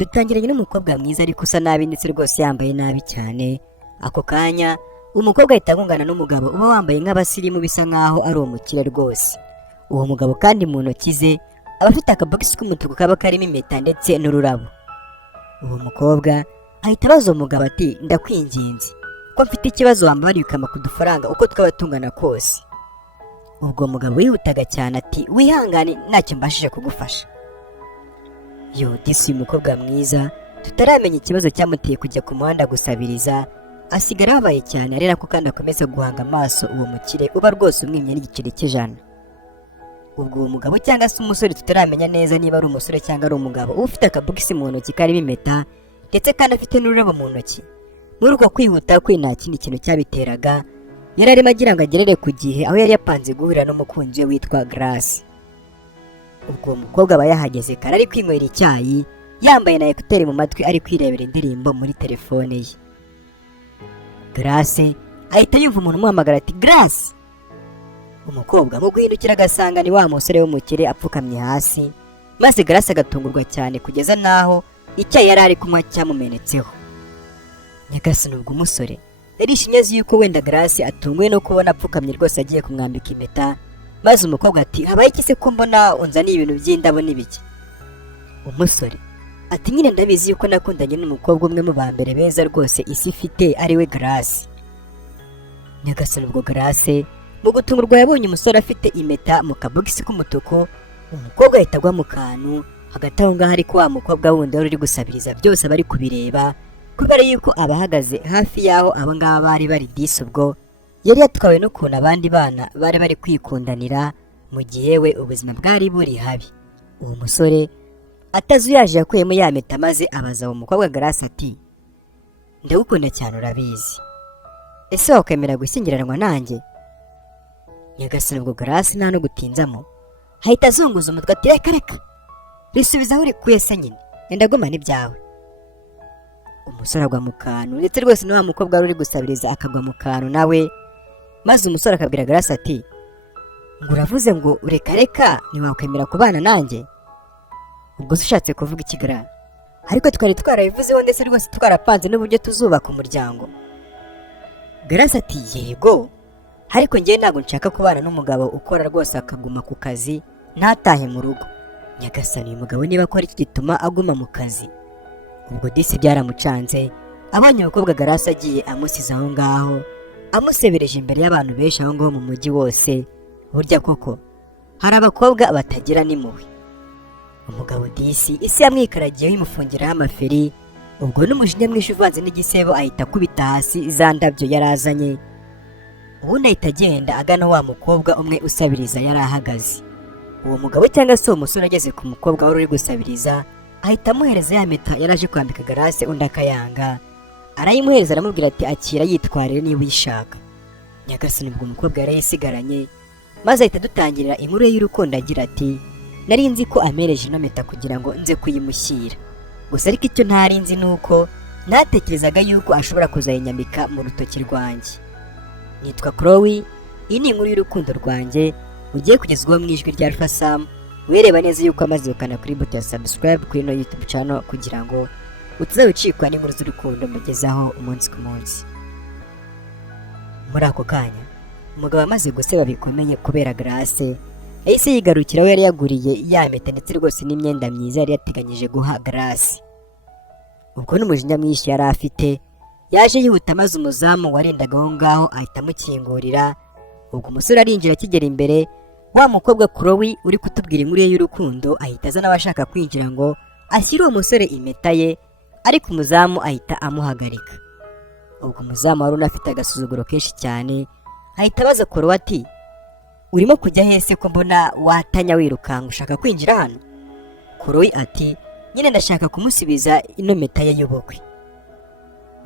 dutangiranye n'umukobwa mwiza ariko usa nabi ndetse rwose yambaye nabi cyane. Ako kanya umukobwa ahita agongana n'umugabo uba wambaye nk'abasirimu bisa nkaho ari umukire rwose. Uwo mugabo kandi mu ntoki ze aba afite akabogisi k'umutuku kaba karimo impeta ndetse n'ururabo. Uwo mukobwa ahita abaza umugabo ati ndakwinginze ko mfite ikibazo wambariye ukama ku dufaranga uko twaba tungana kose. Ubwo mugabo wihutaga cyane ati wihangane ntacyo mbashije kugufasha. Disi uyu mukobwa mwiza tutaramenya ikibazo cyamuteye kujya ku muhanda gusabiriza asigara ababaye cyane arera ko kandi akomeza guhanga amaso uwo mukire uba rwose umwimye n'igiceri cy'ijana. Ubwo uwo mugabo cyangwa se umusore tutaramenya neza niba ari umusore cyangwa ari umugabo uba ufite akabogisi mu ntoki karimo impeta ndetse kandi afite n'ururabo mu ntoki. Muri uko kwihuta kwe nta kindi kintu cyabiteraga, yari arimo agira ngo agerere ku gihe aho yari yapanze guhurira n'umukunzi we witwa Grace. Ubwo uwo mukobwa aba yahageze kare ari kwinywera icyayi yambaye na ekuteri mu matwi ari kwirebera indirimbo muri telefone ye. Grace ahita yumva umuntu umuhamagara ati Grace. Umukobwa mu guhindukira agasanga ni wa musore w'umukire apfukamye hasi, maze Grace agatungurwa cyane kugeza naho icyayi yari ari kunywa cyamumenetseho. Nyagasani ubwo umusore yarishimye azi yuko wenda Grace atunguwe no kubona apfukamye rwose agiye kumwambika impeta, maze umukobwa ati habaye iki se ko mbona unzaniye ibintu by'indabo n'ibiki? Umusore ati nyine ndabizi yuko nakundanye n'umukobwa umwe mu bambere beza rwose isi ifite ari we Grace. Nyagasani ubwo Grace mu gutungurwa yabonye umusore afite impeta mu kabogisi k'umutuku, umukobwa ahita agwa mu kantu. Hagati aho ngaho ariko wa mukobwa wundi wari uri gusabiriza byose bari kubireba kubera yuko abahagaze hafi y'aho aba ngaba bari bari disi ubwo yari yatwawe n'ukuntu abandi bana bari bari kwikundanira mu gihe we ubuzima bwari buri habi. Uwo musore atazuyaje yakuyemo ya mpeta maze abaza uwo mukobwa Grace ati ndagukunda cyane urabizi, ese wakwemera gushyingiranwa nanjye? Nyagasani ubwo Grace nta no gutinzamo ahita azunguza umutwe ati reka reka risubiza aho urikuye se nyine ndagumana ibyawe. Umusore agwa mu kantu ndetse rwose n'uwa mukobwa wari uri gusabiriza akagwa mu kantu nawe, maze umusore akabwira Grace ati ngo uravuze ngo reka reka ntiwakwemera kubana nanjye? Ubwo se ushatse kuvuga iki Grace? Ariko twari twarabivuzeho ndetse rwose twarapanze n'uburyo tuzubaka umuryango. Grace ati yego, ariko njye ntabwo nshaka kubana n'umugabo ukora rwose akaguma ku kazi ntatahe mu rugo. Nyagasani uyu mugabo niba akora iki gituma aguma mu kazi? Ubwo disi byaramucanze abonye umukobwa Grace agiye amusize aho ngaho amusebereje imbere y'abantu benshi aho ngaho mu mujyi wose. Burya koko hari abakobwa batagira n'impuhwe. Umugabo disi isi yamwikaragiyeho imufungiraho amaferi, ubwo n'umujinya mwinshi uvanze n'igisebo ahita akubita hasi za ndabyo yari azanye. Ubundi ahita agenda agana wa mukobwa umwe usabiriza yari ahagaze. Uwo mugabo cyangwa se uwo musore ageze ku mukobwa wari uri gusabiriza ahita amuhereza ya mpeta yari aje kwambika Grace, undi akayanga. Arayimuhereza aramubwira ati akira yitwarire niba uyishaka. Nyagasani ubwo umukobwa yari yisigaranye maze ahita dutangirira inkuru ye y'urukundo agira ati nari nzi ko amereje ino mpeta kugira ngo nze kuyimushyira, gusa ariko icyo ntari nzi nuko natekerezaga yuko ashobora kuzayinyambika mu rutoki rwanjye. Nitwa Chloe, iyi ni inkuru y'urukundo rwanjye ugiye kugezwaho mu ijwi rya Alpha Sam. Wireba neza yuko amaze gukana kuri buto ya subscribe kuri ino YouTube channel kugira ngo utazabicikwa n'inkuru z'urukundo mugezaho umunsi ku munsi. Muri ako kanya umugabo amaze guseba bikomeye kubera Grace yahise yigarukira aho yari yaguriye ya mpeta ndetse rwose n'imyenda myiza yari yateganyije guha Grace. Ubwo n'umujinya mwinshi yari afite yaje yihuta maze umuzamu warendaga aho ngaho ahita amukingurira. Ubwo umusore arinjira akigera imbere, wa mukobwa Chloe uri kutubwira inkuru ye y'urukundo ahita aza n'abashaka kwinjira ngo ashyire uwo musore impeta ye, ariko umuzamu ahita amuhagarika. Ubwo umuzamu wari unafite agasuzuguro kenshi cyane ahita abaza Chloe ati urimo kujya hese ko mbona watanya wirukanka ushaka kwinjira hano? Chloe ati nyine ndashaka kumusubiza ino mpeta ye y'ubukwe.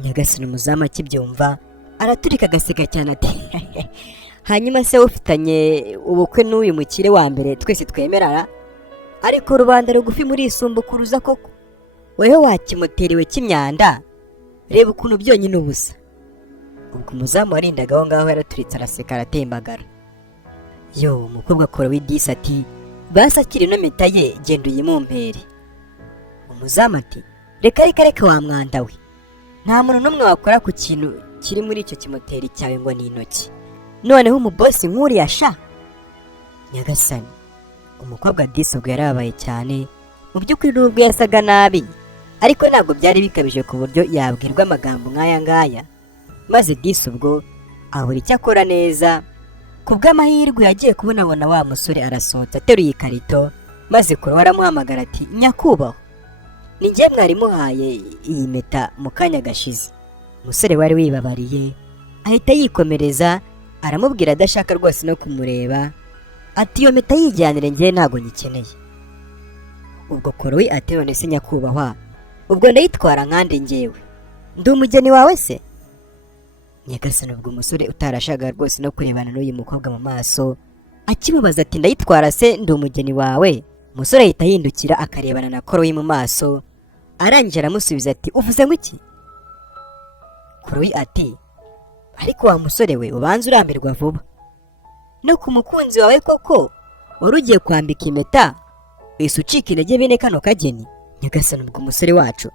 Nyagasani umuzamu akibyumva araturika agaseka cyane ati hanyuma se ufitanye ubukwe n'uyu mukire wa mbere twese twemerara? Ariko rubanda rugufi muri isumbukuruza koko weho wakimuteriwe cy'imyanda, reba ukuntu byonyine ubusa. Ubwo umuzamu warindaga aho ngaho yaraturitse araseka aratembagara. Umukobwa Chloe disi ati basi akiri ino mpeta ye genda uyimumpere. Umuzamu ati reka wa mwanda we, nta muntu n'umwe wakora ku kintu kiri muri icyo kimoteri cyawe ngo ni intoki, noneho umubosi nk'uriya sha. Nyagasani, umukobwa disi ubwo yarababaye cyane. Mu by'ukuri nubwo yasaga nabi, ariko ntabwo byari bikabije ku buryo yabwirwa amagambo nk'aya ngaya. Maze disi ubwo abura icyo akora neza. Ku bw'amahirwe yagiye kubonabona wa musore arasohotse ateruye ikarito, maze Kuro aramuhamagara ati, nyakubahwa, ni njye mwari muhaye iyi mpeta mu kanya gashize. Umusore wari wibabariye ahita yikomereza, aramubwira adashaka rwose no kumureba ati, iyo mpeta yijyanire, njye ntabwo nyikeneye. Ubwo Kuro ati, none se nyakubahwa, ubwo ndayitwara nkande njyewe, ndi umugeni wawe se? Nyagasani, ubwo umusore utarashaka rwose no kurebana n'uyu mukobwa mu maso akimubaza ati, ndayitwara se ndi umugeni wawe? Umusore ahita yindukira akarebana na Kuro mu maso, arangije aramusubiza ati, uvuze ngo iki? Kuro ati, ariko wa musore we, ubanza urambirwa vuba no ku mukunzi wawe koko, wari ugiye kwambika impeta wese ucika intege bene kano kageni? Nyagasani, ubwo umusore wacu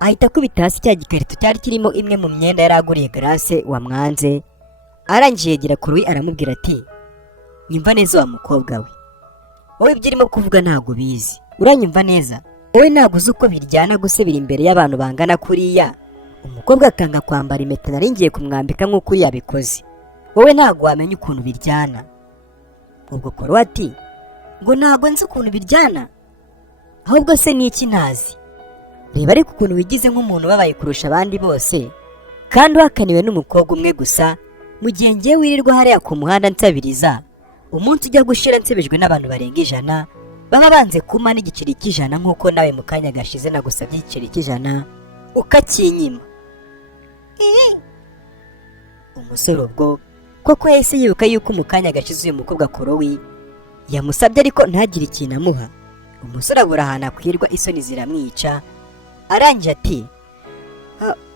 ahita akubita hasi cya gikarito cyari kirimo imwe mu myenda yari aguriye Grace wamwanze. Arangije yegera Kuro aramubwira ati, nyumva neza wa mukobwa we, wowe ibyo urimo kuvuga ntabwo bizi, uranyumva neza? Wowe ntabwo uzi uko biryana gusebera imbere y'abantu bangana kuriya, umukobwa akanga kwambara impeta nari ngiye kumwambika nk'uko yabikoze. Wowe ntabwo wamenya ukuntu biryana. Ubwo Kuro ati, ngo ntabwo nzi ukuntu biryana? Ahubwo se ni iki ntazi? Reba ariko ukuntu wigize nk'umuntu ubabaye kurusha abandi bose, kandi uhakaniwe n'umukobwa umwe gusa, mu gihe ngiye wirirwa hariya ku muhanda nsabiriza, umunsi ujya gushira nsebejwe n'abantu barenga 100 baba banze kuma n'igiceri cy'100, nk'uko nawe mu kanya gashize nagusabye igiceri cy'100 ukakinyima. Umusore ubwo koko yahise yibuka yuko mu kanya gashize uyu mukobwa Kuro yamusabye ariko ntagire ikintu amuha. Umusore abura ahantu akwirwa, isoni ziramwica. Arangije ati,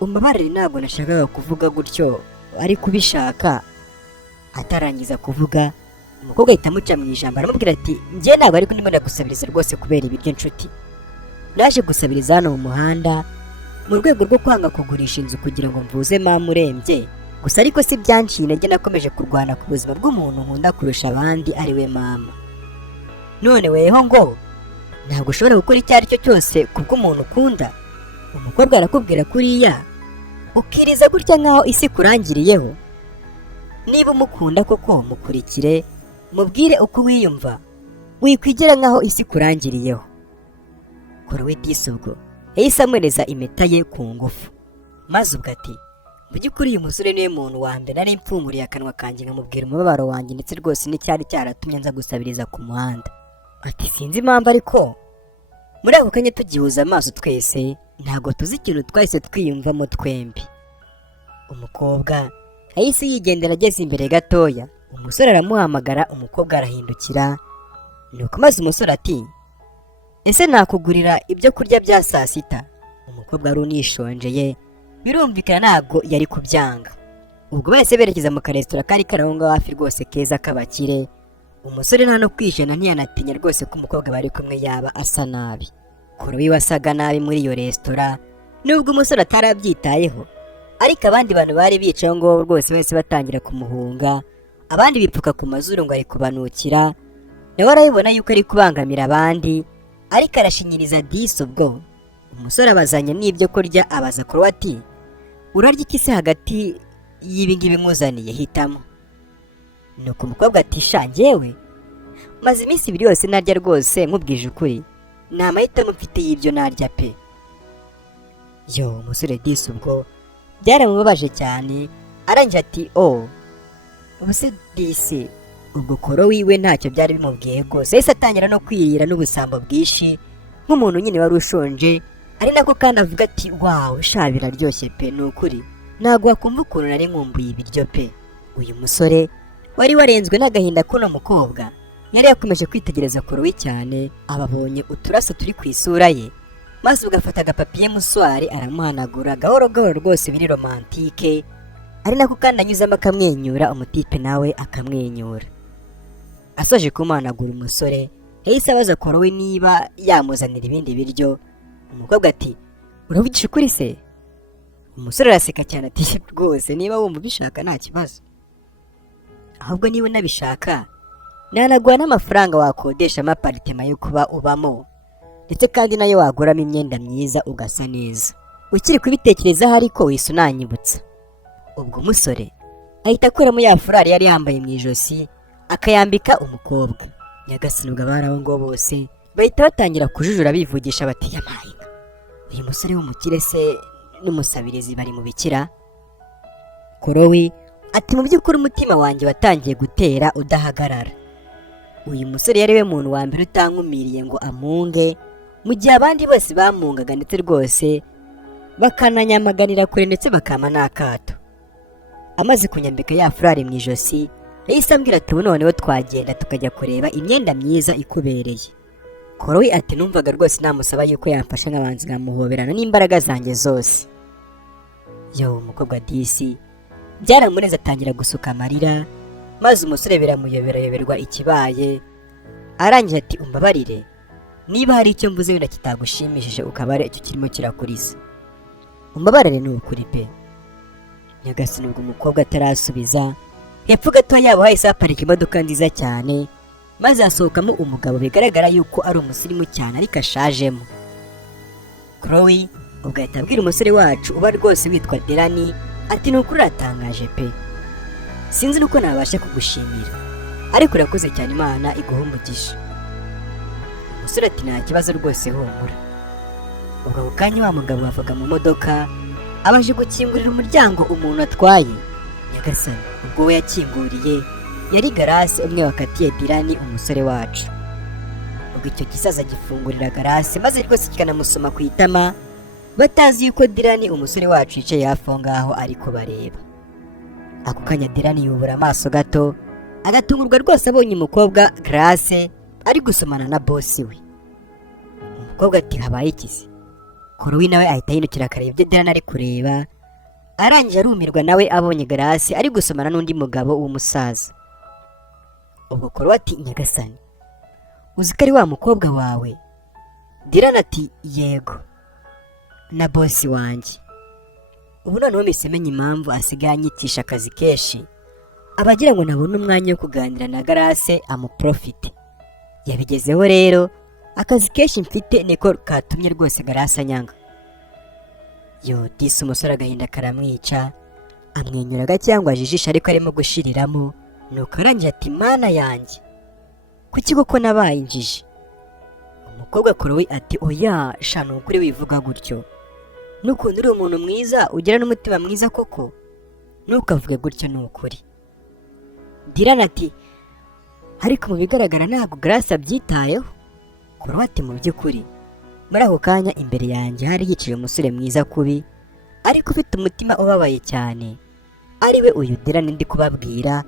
umbabarire, ntabwo nashakaga kuvuga gutyo, ariko ubishaka. Atarangiza kuvuga, umukobwa ahita amuca mu ijambo aramubwira ati, njye ntabwo ariko ndimo ndagusabiriza rwose kubera ibiryo nshuti, naje gusabiriza hano mu muhanda mu rwego rwo kwanga kugurisha inzu kugira ngo mvuze mama urembye gusa, ariko si byanciye intege, nakomeje kurwana ku buzima bw'umuntu nkunda kurusha abandi ari we mama. None weho ngo ntabwo ushobora gukora icyo ari cyo cyose kubw'umuntu ukunda? Umukobwa arakubwira kuriya ukiriza gutya nkaho isi kurangiriyeho? Niba umukunda koko mukurikire, mubwire uko wiyumva, wikwigera nkaho isi kurangiriyeho. Kuro disi ubwo yahise amwereza impeta ye ku ngufu, maze ubwo ati, mu by'ukuri uyu musore niwe muntu wa mbere nari mpfumuriye akanwa kanjye nkamubwira umubabaro wanjye ndetse rwose n'icyari cyaratumye nza gusabiriza ku muhanda. Ati, sinzi impamvu ariko muri ako kanya tugihuza amaso twese ntabwo tuzi ikintu twahise twiyumvamo twembi. Umukobwa yahise yigendera, ageze imbere gatoya, umusore aramuhamagara, umukobwa arahindukira, nuko maze umusore ati, ese nakugurira ibyo kurya bya saa sita? Umukobwa wari unishonjeye, birumvikana ntabwo yari kubyanga. Ubwo bahise berekeza mu karesitora kari karahonga hafi rwose keza k'abakire. Umusore nta no kwishana ntiyanatinya rwose ko umukobwa bari kumwe yaba asa nabi. Kuro wasaga nabi muri iyo resitora, nubwo umusore atarabyitayeho, ariko abandi bantu bari bicaye ngo rwose bahise batangira kumuhunga, abandi bipfuka ku mazuru ngo ari kubanukira. Nawe arabibona yuko ari kubangamira abandi, ariko arashinyiriza disi. Ubwo umusore abazanye n'ibyo kurya, abaza Kuro ati, urarya iki se hagati y'ibi ngibi nkuzaniye, hitamo. Nuko umukobwa ati, sha njyewe maze iminsi 2 yose narya rwose, nkubwije ukuri nta mahitamo mfite y'ibyo narya pe. Yo, umusore disi ubwo byaramubabaje cyane, arangije ati, ubuse disi. Ubwo Kuro ntacyo byari bimubwiye rwose, yahise atangira no kwirira n'ubusambo bwishi nk'umuntu nyine wari ushonje, ari nako kandi avuga ati, wawe sha biraryoshye pe, ni ukuri ntabwo wakumva ukuntu nari nkumbuye ibiryo pe. Uyu musore wari warenzwe n'agahinda k'uno mukobwa yari yakomeje kwitegereza Kuro cyane, ababonye uturaso turi ku isura ye, maze ugafata agapapiye muswari aramuhanagura gahoro gahoro rwose, biri romantike, ari nako kandi anyuzamo akamwenyura, umutipe nawe akamwenyura. Asoje kumuhanagura, umusore yahise abaza Kuro niba yamuzanira ibindi biryo. Umukobwa ati, uravugisha ukuri se? Umusore araseka cyane ati rwose niba wumva ubishaka nta kibazo, ahubwo niba unabishaka nanaguha n'amafaranga wakodeshamo aparitema yo kuba ubamo, ndetse kandi nayo waguramo imyenda myiza ugasa neza. Ukiri kubitekerezaho ariko wese unanyibutsa. Ubwo umusore ahita akuramo ya furari yari yambaye mu ijosi akayambika umukobwa. Nyagasani ubwo abari aho ngo bose bahita batangira kujujura bivugisha bati yamaye, uyu musore w'umukire se n'umusabirizi bari mu bikira? Korowi ati mu by'ukuri umutima wanjye watangiye gutera udahagarara. Uyu musore yari we muntu wa mbere utankumiriye ngo amunge, mu gihe abandi bose bamungaga ndetse rwose bakananyamaganira kure ndetse bakama n'akato. Amaze kunyambika ya furari mu ijosi yahise ambwira ati ubu noneho twagenda tukajya kureba imyenda myiza ikubereye. Korowi ati numvaga rwose namusaba yuko yamfasha nkabanza nkamuhoberana n'imbaraga zanjye zose. Yo umukobwa disi byaramureze atangira gusuka amarira, maze umusore biramuyoberayoberwa ikibaye. Arangije ati umbabarire niba hari icyo mvuze wenda kitagushimishije ukaba ari icyo kirimo kirakuriza, umbabarire ni ukuri pe. Nyagasani ubwo umukobwa atarasubiza, hepfo gato yabo hahise haparika imodoka nziza cyane, maze hasohokamo umugabo bigaragara yuko ari umusirimu cyane ariko ashajemo. Chloe ubwo ahita abwira umusore wacu uba rwose witwa Derani ati ni ukuri uratangaje pe, sinzi nuko nabasha kugushimira ariko urakoze cyane, Imana iguhe umugisha. Umusore ati nta kibazo rwose humura. Ubwo ako kanya wa mugabo bavaga mu modoka abaje gukingurira umuryango umuntu atwaye. Nyagasani ubwo we yakinguriye yari Garasi umwe wakatiye Dirani umusore wacu. Ubwo icyo gisaza gifungurira Garasi maze rwose kikanamusoma ku itama, batazi yuko Dirani umusore wacu yicaye hafi aho ngaho ariko bareba. Ako kanya Dirani yubura amaso gato agatungurwa rwose abonye umukobwa Garasi ari gusomana na bosi we. Umukobwa ati habaye iki se? Korowi nawe ahita yinukira akareba ibyo Dirani ari kureba, arangije arumirwa nawe abonye Garasi ari gusomana n'undi mugabo w'umusaza. Ubwo Korowi ati Nyagasani uzi ko ari wa mukobwa wawe? Dirani ati yego, na bosi wanjye. Ubu noneho mpise menya impamvu asigaye anyitisha akazi kenshi, abagira ngo nabone umwanya wo kuganira na Garasi amuprofite. Yabigezeho rero akazi kenshi mfite niko katumye rwose Garasi anyanga. Yo disi umusore agahinda karamwica, amwenyura gacyangwa ajijisha ariko arimo gushiriramo, nuko arangije ati mana yanjye kuki koko nabaye injiji? Umukobwa Korowi ati oya sha ni ukuri wivuga gutyo, n'ukuntu uri umuntu mwiza ugira n'umutima mwiza koko, ntukavuge gutyo ni ukuri. Dirani ati ariko mu bigaragara ntabwo Garasi abyitayeho. Korowi ati mu by'ukuri muri ako kanya imbere yanjye hari hicaye umusore mwiza kubi ariko ufite umutima ubabaye cyane, ariwe uyu Dirani ndi kubabwira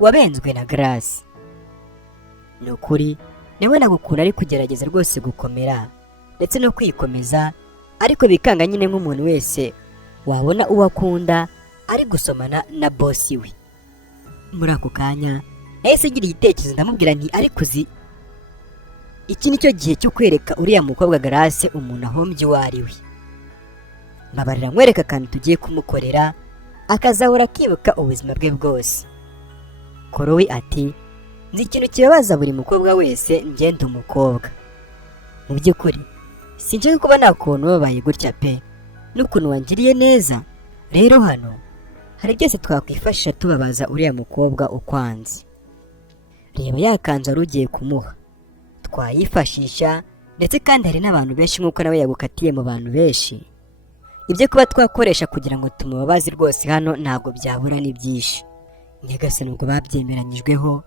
wabenzwe na Garasi. Ni ukuri nawe nagukunda ari kugerageza rwose gukomera ndetse no kwikomeza, ariko bikanga nyine nk'umuntu wese wabona uwo akunda ari gusomana na bosi we. Muri ako kanya nahise ngira igitekerezo ndamubwira nti ariko uzi iki nicyo gihe cyo kwereka uriya mukobwa Garasi umuntu ahombye uwo ari we. Mbabarira nkwereka akantu tugiye kumukorera akazahora akibuka ubuzima bwe bwose. Korowi ati nzi ikintu kibabaza buri mukobwa wese, ngenda umukobwa. Mu by'ukuri sinshaka kuba nakuntu babaye gutya pe, n'ukuntu wangiriye neza. Rero hano hari byose twakwifashisha tubabaza uriya mukobwa ukwanze. Reba yakanzu wari ugiye kumuha twayifashisha, ndetse kandi hari n'abantu benshi nk'uko nawe yagukatiye mu bantu benshi. Ibyo kuba twakoresha kugira ngo tumubabaze rwose hano ntabwo byabura ni byinshi. Nyagasani ubwo babyemeranyijweho,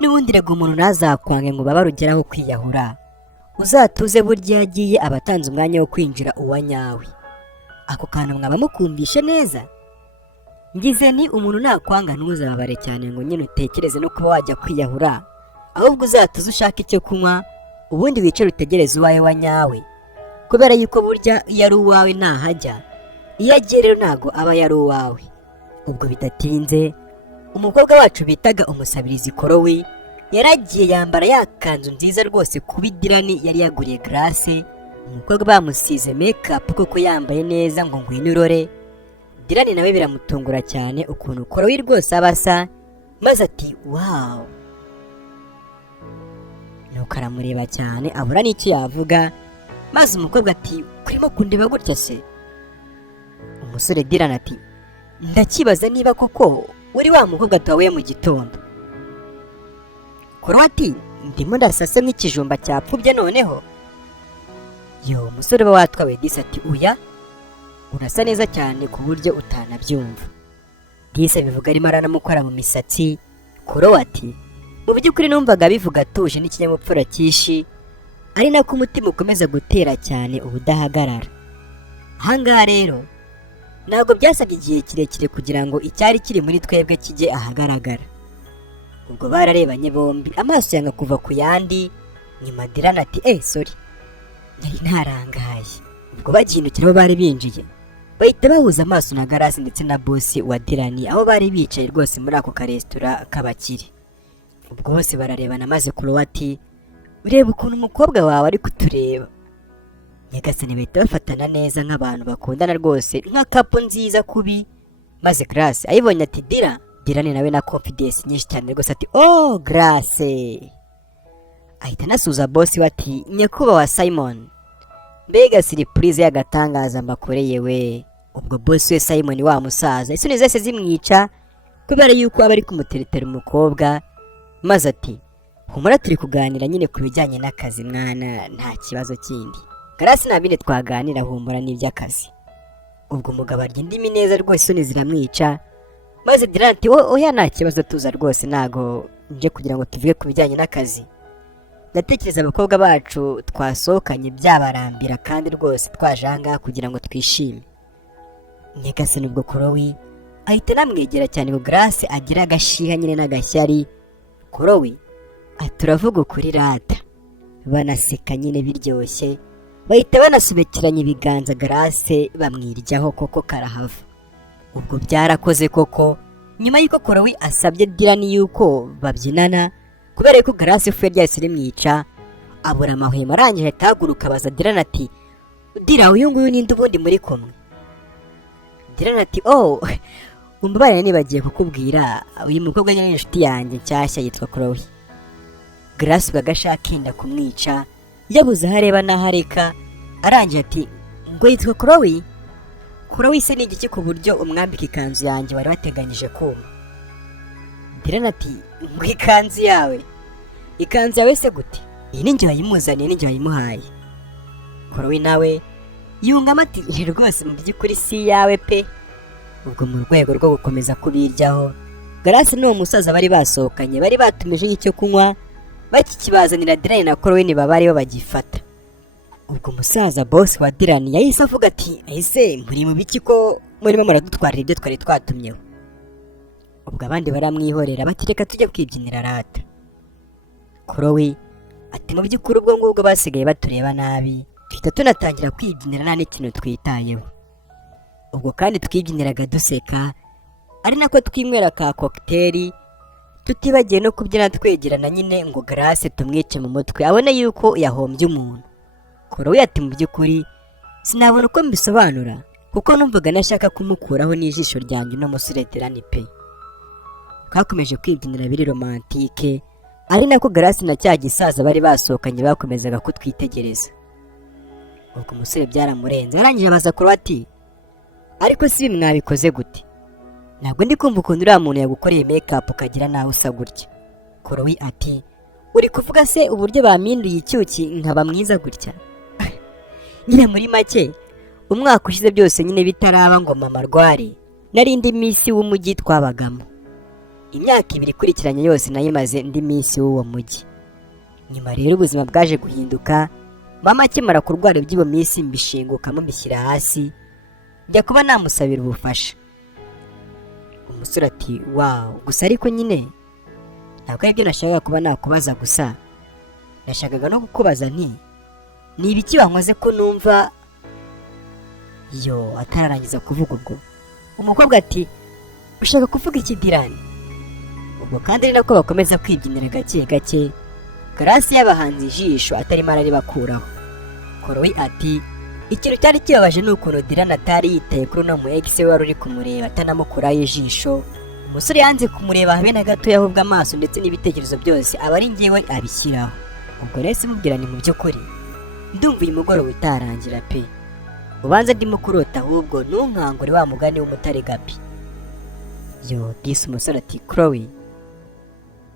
n'ubundi rego umuntu ntazakwange ngo babarugeraho kwiyahura, uzatuze burya yagiye abatanze umwanya wo kwinjira uwa nyawe. Ako kantu mwaba mukumvishe neza? Ngize ni umuntu nakwanga ntuzababare cyane ngo nyine utekereze no kuba wajya kwiyahura, ahubwo uzatuze ushaka icyo kunywa ubundi wicare utegereze uwawe wa nyawe, kubera yuko burya iyo ari uwawe ntahajya, iyo agiye rero ntago aba yari uwawe. Ubwo bidatinze umukobwa wacu bitaga umusabirizi Korowi yaragiye yambara ya kanzu nziza rwose kubi Dirani yari yaguriye Garasi, umukobwa bamusize make-up koko yambaye neza ngo ngwino urore. Dylan nawe biramutungura cyane ukuntu Chloe rwose aba asa, maze ati wow. Nuko aramureba cyane abura n'icyo yavuga, maze umukobwa ati kurimo kundeba gutya se? Umusore Dylan ati ndakibaza niba koko uri wa mukobwa twahuye mu gitondo. Chloe ati ndimo ndasase nk'ikijumba cyapfubye noneho. Yo, umusore we watwawe Disi ati uya urasa neza cyane ku buryo utanabyumva. Disi bivuga arimo aranamukora mu misatsi. Chloe ati mu by'ukuri numvaga bivuga atuje n'ikinyamupfura cyinshi, ari nako umutima ukomeza gutera cyane ubudahagarara. Ahangaha rero ntabwo byasabye igihe kirekire kugira ngo icyari kiri muri twebwe kijye ahagaragara. Ubwo bararebanye bombi, amaso yanga kuva ku yandi. Nyuma Dylan ati sorry, nari narangaye. Ubwo bagihindukira aho bari binjiye, bahita bahuza amaso na Grace ndetse na boss wa Dylan aho bari bicaye rwose muri ako karesitora k'abakire. Ubwo bose bararebana maze Chloe ati ureba ukuntu umukobwa wawe ari kutureba. Nyagasani bahita bafatana neza nk'abantu bakundana rwose nka kapo nziza kubi. Maze Grace ayibonye ati Dylan nawe na confidence nyinshi cyane rwose ati oh Grace. Ahita nasuza boss we ati nyakubahwa Simon, mbega surprise y'agatangaza mbakoreye we. Ubwo boss we Simon wa musaza isoni zose zimwica kubera yuko aba ari kumuteretera umukobwa, maze ati humura turi kuganira nyine ku bijyanye n'akazi mwana, nta kibazo kindi. Grace nabine twaganira humura n'iby'akazi. Ubwo umugabo arya indimi neza rwose isoni ziramwica, maze Dylan ati oya nta kibazo tuza rwose nago nje kugira ngo tuvuge ku bijyanye n'akazi. Ndatekereza abakobwa bacu twasohokanye byabarambira kandi rwose twaje ahangaha kugira ngo twishime. Nyagasani ubwo Chloe ahita namwegera cyane ngo Grace agira agashiha nyine n'agashyari. Chloe ati turavuga ukuri rata. Banaseka nyine biryoshye, bahita banasubekeranya ibiganza Grace bamwiryaho koko karahava. Ubwo byarakoze koko, nyuma y'uko Chloe asabye Dylan yuko babyinana kubera ko Grace ifu ryahise rimwica, abura amahwemo arangije atahaguruka abaza Dylan ati Dylan uyu nguyu ninde ubundi muri kumwe? Dylan ati umbabarire nibagiye kukubwira uyu mukobwa nyine inshuti yanjye nshyashya yitwa Chloe. Grace bwagashaka kumwica yabuze aho areba n'aho areka, arangije ati ngo yitwa Chloe? Chloe se ni igiki ku buryo umwambika ikanzu yanjye bari bateganyije kuma? Dylan ati ngo ikanzu yawe? Ikanzu yawe se gute? Iyi ni njye wayimuzaniye, ni njye wayimuhaye. Chloe nawe yungamo ati rwose mu by'ukuri si yawe pe. Ubwo mu rwego rwo gukomeza kubiryaho, Grace n'uwo musaza bari basohokanye bari batumije icyo kunywa, bakikibazanira Dylan na Chloe niba bari bagifata. Ubwo umusaza boss wa Dylan yahise avuga ati ese muri mu biki ko murimo muradutwarira ibyo twari twatumyeho? Ubwo abandi baramwihorera bati reka tujye kwibyinira rata. Chloe ati mu by'ukuri ubwo ngubwo basigaye batureba nabi, tuhita tunatangira kwibyinira nta n'ikintu twitayeho. Ubwo kandi twibyiniraga duseka, ari nako twinywera ka cocktail, tutibagiye no kubyina twegerana nyine ngo Grace tumwice mu mutwe abone yuko yahombye umuntu. Chloe ati mu by'ukuri sinabona uko mbisobanura kuko numvaga nashaka kumukuraho n'ijisho ryanjye no musore Dylan pe. Twakomeje kwibyinira biri romantike, ari nako Grace na cya gisaza bari basohokanye bakomezaga kutwitegereza. Ubwo umusore byaramurenze, arangije abaza Chloe ati ariko si mwabikoze gute? Ntabwo ndi kumva ukuntu uriya muntu yagukoreye make-up ukagira nawe usa gutya. Chloe ati uri kuvuga se uburyo baminduye icyuki nkaba mwiza gutya? Nyine muri make umwaka ushize byose nyine bitaraba ngo mama rwari narindi misi w'umujyi twabagamo. Imyaka 2 ikurikiranye yose nayimaze ndi misi w'uwo mujyi. Nyuma rero ubuzima bwaje guhinduka, mama akimara kurwara iby'ibo misi mbishingukamo mbishyira hasi, njya kuba namusabira ubufasha. Umusore ati wow, gusa ariko nyine ntabwo aribyo nashakaga kuba nakubaza gusa, nashakaga no kukubaza nti ni ibiki wankoze ko numva. Yo, atararangiza kuvuga ubwo umukobwa ati ushaka kuvuga iki Dylan? Ubwo kandi ari nako bakomeza kwibyinira gake gake, Grace yabahanze ijisho atarimo araribakuraho. Chloe ati ikintu cyari kibabaje ni ukuntu Dylan atari yitaye kuri uno mu ex we wari uri kumureba atanamukuraho ijisho. Umusore yanze kumureba habe na gato, ahubwo amaso ndetse n'ibitekerezo byose aba ari njyewe abishyiraho. Ubwo nahise mubwira ni mu by'ukuri ndumva uyu mugoroba utarangira pe, ubanza ndimo kurota ahubwo ntunkangure wa mugani w'umutare Gabi. Yo disi umusore ati Chloe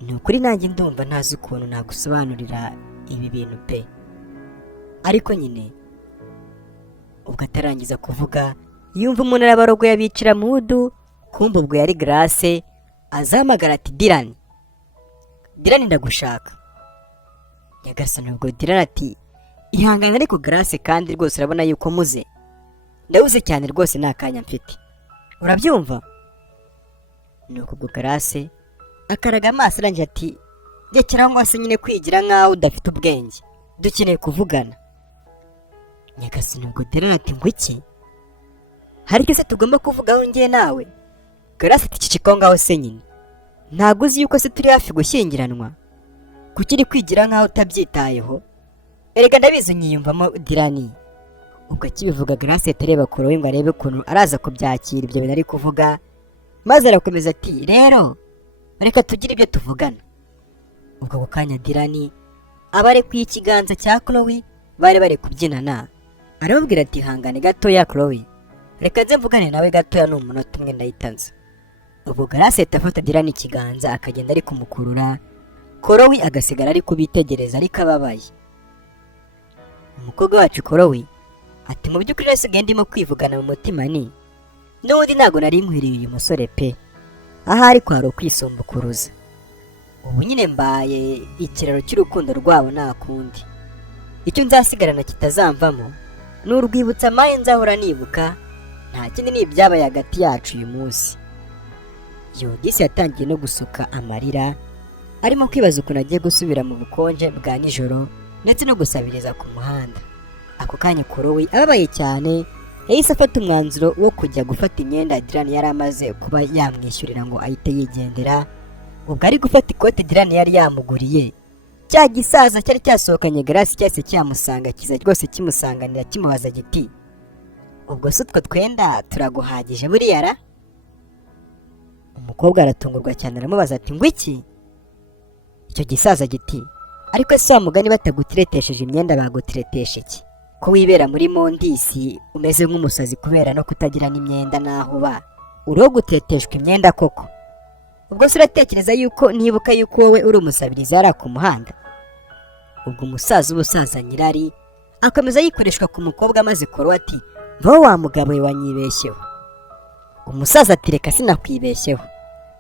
ni ukuri nanjye ndumva ntazi ukuntu nagusobanurira ibi bintu pe, ariko nyine ubwo atarangiza kuvuga yumva umuntu arabarogoye abicira mudu. Kumva ubwo yari Grace azahamagara ati Dylan ndagushaka. Nyagasani ubwo Dylan ati ihangane ariko Grace kandi rwose urabona yuko muze, ndabuze cyane rwose nta kanya mfite urabyumva. Nuko ubwo Grace akaraga amaso arangije ati rekeraho ngo se nyine kwigira nkaho udafite ubwenge, dukeneye kuvugana. Nyagasani ubwo Dylan ati ngo iki, hari icyo se tugomba kuvugaho njye nawe? Grace ati cicika ngaho se nyine, ntabwo uzi yuko se turi hafi gushyingiranwa, kuki uri kwigira nkaho utabyitayeho? Erega ndabizi unyiyumvamo Dylan. Ubwo akibivuga Grace atareba Chloe ngo arebe ukuntu araza kubyakira ibyo bintu ari kuvuga, maze arakomeza ati rero reka tugire ibyo tuvugana. Ubwo ako kanya Dylan aba ari ku ikiganza cya Chloe bari kubyinana, arababwira ati hangane gatoya Chloe, reka nze mvugane nawe gatoya n'umunota umwe ndayitanze. Ubwo Grace afata Dylan ikiganza akagenda ari kumukurura, Chloe agasigara ari kubitegereza ariko ababaye. Umukobwa wacu Chloe ati mu by'ukuri nasigaye ndimo kwivugana mu mutima ni n'ubundi ntabwo nari nkwiriye uyu musore pe, ahari kwari ukwisumbukuruza. Ubu nyine mbaye ikiraro cy'urukundo rwabo nta kundi, icyo nzasigarana kitazamvamo ni urwibutsa maye nzahora nibuka, nta kindi ni ibyabaye hagati yacu uyu munsi. Disi yatangiye no gusuka amarira, arimo kwibaza ukuntu agiye gusubira mu bukonje bwa nijoro ndetse no gusabiriza ku muhanda. Ako kanya Chloe ababaye cyane yahise afata umwanzuro wo kujya gufata imyenda Dylan yari amaze kuba yamwishyurira ngo ahite yigendera. Ubwo ari gufata ikote Dylan yari yamuguriye, cya gisaza cyari cyasohokanye Grace cyase cyamusanga kiza rwose kimusanganira kimubaza giti ubwo se utwo twenda turaguhagije buriya ra? Umukobwa aratungurwa cyane aramubaza ati ngo iki? Icyo gisaza giti ariko ese wa mugani batagutiretesheje imyenda bagutireteshe iki, ko wibera muri mondisi umeze nk'umusazi kubera no kutagira n'imyenda naho uba, uriho guteteshwa imyenda koko? Ubwo se uratekereza yuko nibuka yuko wowe uri umusabiriza ari ku muhanda? Ubwo umusaza nyirari akomeza yikoreshwa ku mukobwa maze Chloe ati mva wa mugabo we wanyibeshyeho. Umusaza ati reka sinakwibeshyeho,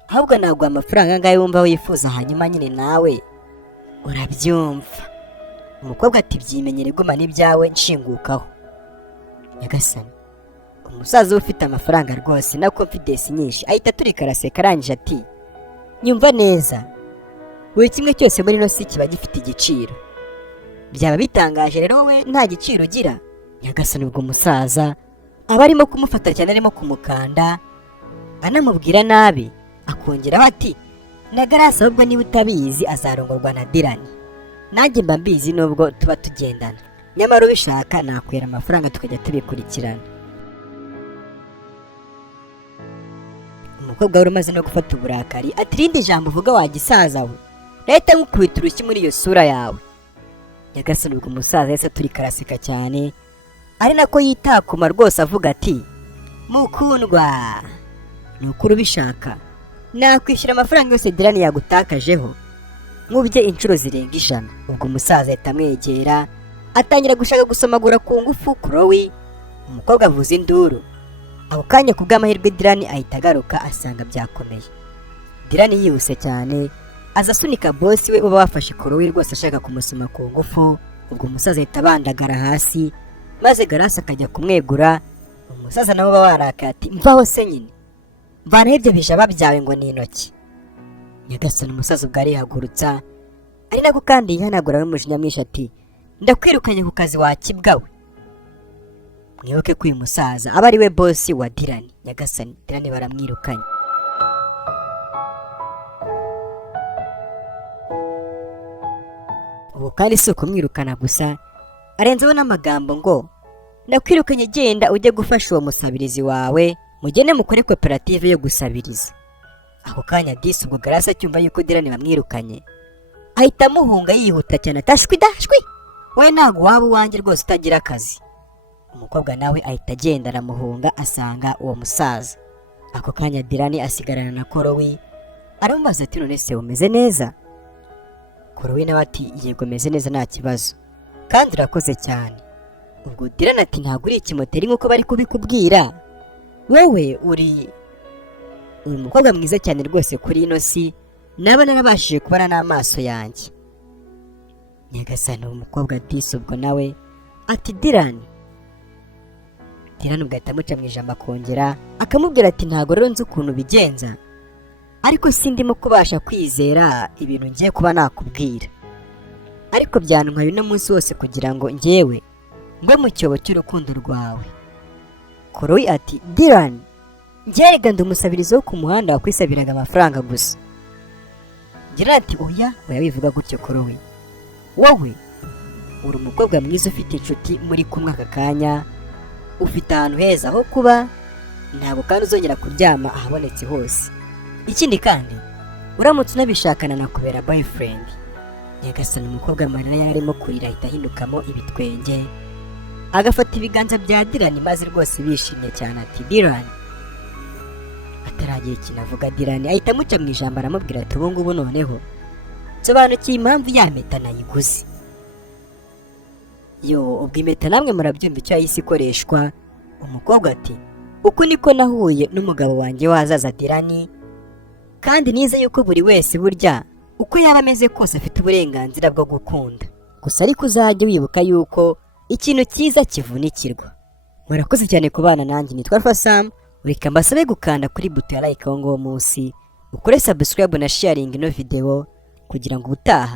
ahubwo naguha amafaranga ngayo wumva wifuza hanyuma nyine nawe urabyumva. Umukobwa ati byimenyere guma n'ibyawe nshingukaho. Nyagasani umusaza ufite amafaranga rwose na confidence nyinshi ahita turika araseka arangije ati nyumva neza, buri kimwe cyose muri no si kiba gifite igiciro, byaba bitangaje rero we nta giciro ugira. Nyagasani ubwo umusaza aba arimo kumufata cyane, arimo kumukanda anamubwira nabi, akongeraho ati na Grace ahubwo niba utabizi azarongorwa na Dylan, nanjye mba mbizi nubwo tuba tugendana, nyamara ubishaka nakwera amafaranga tukajya tubikurikirana. Umukobwa wari umaze no gufata uburakari ati rindi jambo uvuga wagisaza we, leta nkukubita urushyi muri iyo sura yawe. Nyagasani ubwo umusaza yese turika araseka cyane, ari nako yitakuma rwose avuga ati mukundwa ni ukuri ubishaka nakwishyura amafaranga yose Dylan yagutakajeho nkubye inshuro zirenga 100. Ubwo umusaza ahita amwegera atangira gushaka gusomagura ku ngufu Chloe. Umukobwa avuza induru. Ako kanya ku bw'amahirwe Dylan ahita agaruka asanga byakomeye. Dylan yihuse cyane aza asunika boss we uba wafashe Chloe rwose ashaka kumusoma ku ngufu. Ubwo umusaza ahita abandagara hasi maze Grace akajya kumwegura. Umusaza nawe uba warakaye ati mvaho se nyine, mvana ibyo bijaba byawe ngo ni intoki. Nyagasani umusaza ubwo arihagurutsa, ari nako kandi yihanagura n'umujinya mwinshi ati ndakwirukanye ku kazi wakibwawe. Mwibuke ko uyu musaza aba ari we boss wa Dylan. Nyagasani Dylan baramwirukanye. Ubu kandi si ukumwirukana gusa, arenzeho n'amagambo ngo nakwirukanye, genda ujye gufasha uwo musabirizi wawe mugende mukore koperative yo gusabiriza. Ako kanya disi ubwo Garasi acyumva yuko Dirani bamwirukanye ahita amuhunga yihuta cyane, atashwi dashwi, we ntabwo waba uwanjye rwose utagira akazi. Umukobwa nawe ahita agenda aramuhunga asanga uwo musaza. Ako kanya Dirani asigarana na Korowi aramubaza ati none se umeze neza? Korowi nawe ati yego meze neza nta kibazo kandi urakoze cyane. Ubwo Dirani ati ntabwo uri ikimoteri nk'uko bari kubikubwira, wowe uri umukobwa mwiza cyane rwose kuri ino si naba narabashije kubona n'amaso yanjye. Nyagasani umukobwa disi ubwo nawe ati Dirani ubwo ahita amuca mu ijambo akongera akamubwira ati ntabwo rero nzi ukuntu bigenza, ariko sindimo kubasha kwizera ibintu ngiye kuba nakubwira, ariko byantwaye uno munsi wose kugira ngo njyewe ngwe mu cyobo cy'urukundo rwawe. Korowi ati Dirani njyerega ndi umusabirizi wo ku muhanda wakwisabiraga amafaranga gusa. Dirani ati oya wivuga gutyo Korowi, wowe uri umukobwa mwiza ufite inshuti muri kumwe aka kanya, ufite ahantu heza ho kuba, ntabwo kandi uzongera kuryama ahabonetse hose, ikindi kandi uramutse unabishakana nakubera boyfriend. Nyagasani umukobwa amarira yarimo kurira ahita ahindukamo ibitwenge agafata ibiganza bya Dirani maze rwose bishimye cyane ati Dirani. Ataragiye ikintu avuga Dirani ahita amuca mu ijambo aramubwira ati ubu ngubu noneho nsobanukiye impamvu ya mpeta nayiguze. Ubwo impeta namwe murabyumva icyo yahise ikoreshwa. Umukobwa ati uku niko nahuye n'umugabo wanjye wazaza Dirani, kandi nize yuko buri wese burya uko yaba ameze kose afite uburenganzira bwo gukunda, gusa ariko uzajya wibuka yuko ikintu cyiza kivunikirwa. Murakoze cyane kubana nanjye, nitwa Alpha Sam. Reka mbasabe gukanda kuri buto ya like aho ngaho munsi, ukore subscribe na sharing ino video kugira ngo ubutaha